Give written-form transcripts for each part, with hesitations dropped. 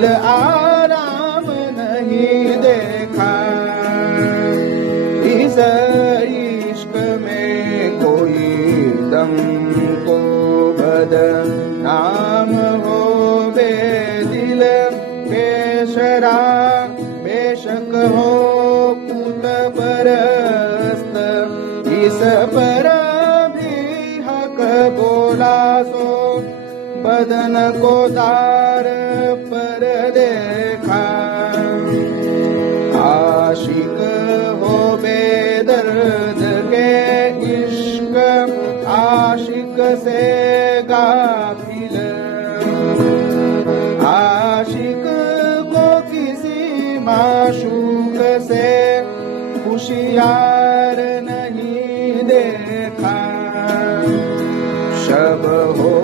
दिल आराम नहीं देखा। इस इश्क में कोई दम को बदनाम हो बेदिल बेशरा बेशक हो पुत परस्त, इस पर भी हक बोला सो बदन को तार पर देखा। आशिक हो बेदर्द के इश्क आशिक से गाफिल, आशिक को किसी माशूक से होशियार नहीं देखा। शब हो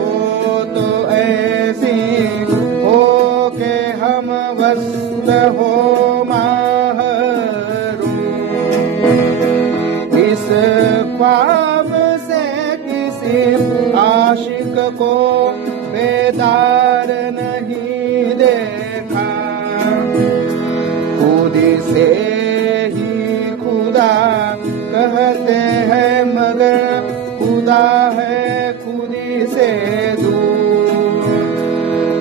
तो ऐसी हो के हम वस्त हो माहरूम, इस ख्वाब से किसी आशिक को बेदार नहीं देखा। खुद से ही खुदा कहते हैं मगर खुदा है खुदी से दूर,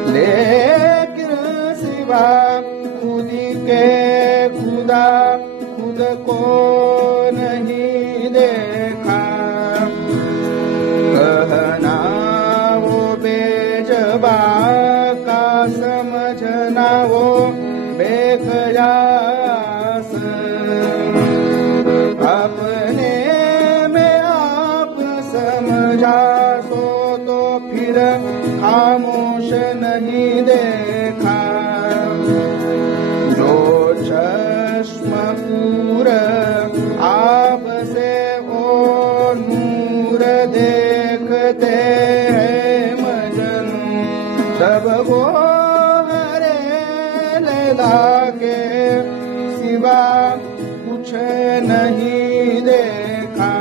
लेकिन सिवा खुदी के खुदा खुद को नहीं देखा। कहना वो बेजबा का समझना वो बेकयास, अपने में आप समझा सो तो फिर खामोश नहीं देखा। जो चश्म पूर आप से ओ नूर देखते हैं मजनू, तब वो हरे लैला के सिवा कुछ नहीं देखा।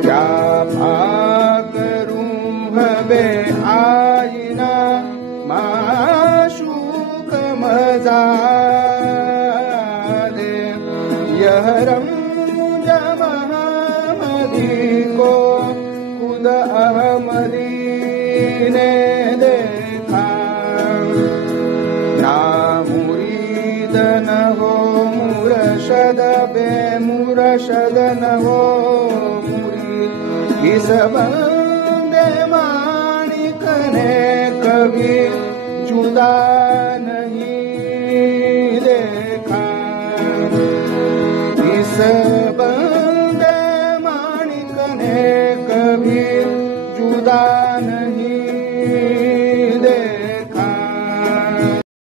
क्या करूं भवे आईना माशूक मजा दे, यह रंग महमदी को खुद अहमदी ने देखा। ना मुरीद न हो मुरशद बेमुरशद न हो मुरीद, इस बंदे मानिक ने कभी जुदा नहीं देखा। इस